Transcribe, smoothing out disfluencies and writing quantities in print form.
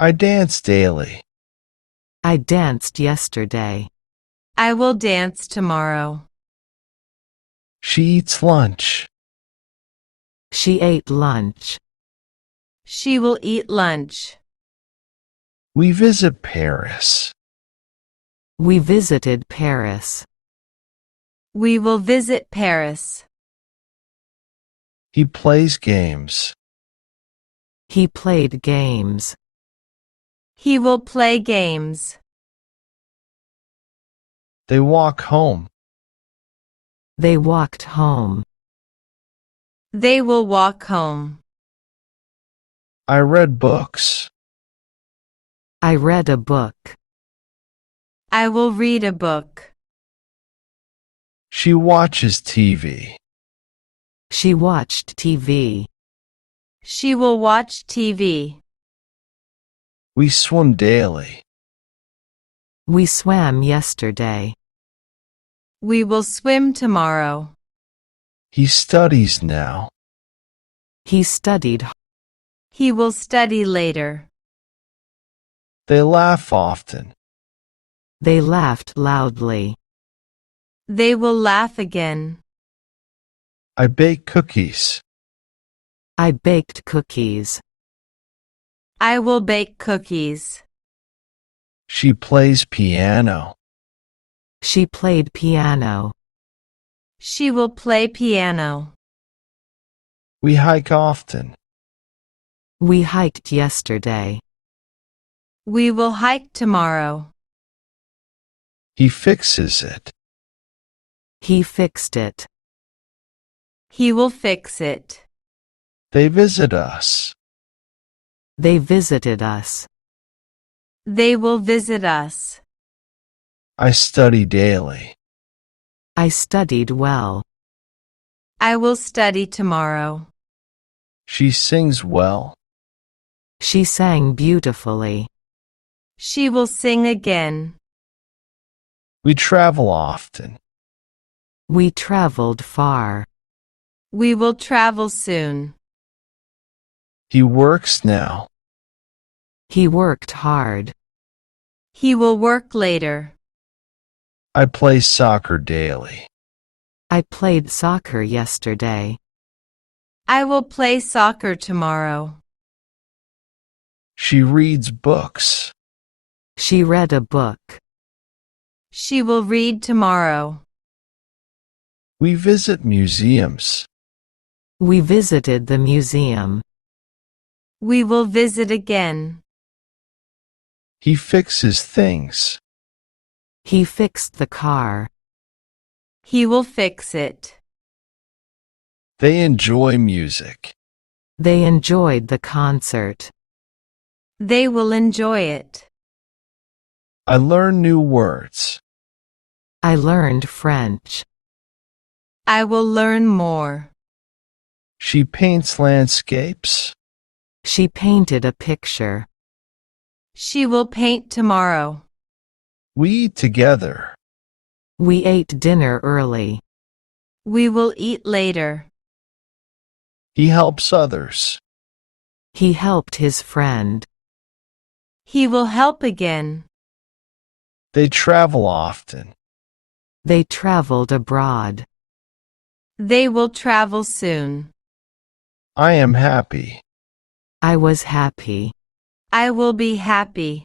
I dance daily. I danced yesterday. I will dance tomorrow. She eats lunch. She ate lunch. She will eat lunch. We visit Paris. We visited Paris. We will visit Paris. He plays games. He played games. He will play games. They walk home. They walked home. They will walk home. I read books. I read a book. I will read a book. She watches TV. She watched TV. She will watch TV. We swim daily. We swam yesterday. We will swim tomorrow. He studies now. He studied. He will study later. They laugh often. They laughed loudly. They will laugh again. I bake cookies. I baked cookies. I will bake cookies. She plays piano. She played piano. She will play piano. We hike often. We hiked yesterday. We will hike tomorrow. He fixes it. He fixed it. He will fix it. They visit us. They visited us. They will visit us. I study daily. I studied well. I will study tomorrow. She sings well. She sang beautifully. She will sing again. We travel often. We traveled far. We will travel soon. He works now. He worked hard. He will work later. I play soccer daily. I played soccer yesterday. I will play soccer tomorrow. She reads books. She read a book. She will read tomorrow. We visit museums. We visited the museum. We will visit again. He fixes things. He fixed the car. He will fix it. They enjoy music. They enjoyed the concert. They will enjoy it. I learn new words. I learned French. I will learn more. She paints landscapes. She painted a picture. She will paint tomorrow. We eat together. We ate dinner early. We will eat later. He helps others. He helped his friend. He will help again. They travel often. They traveled abroad. They will travel soon. I am happy. I was happy. I will be happy.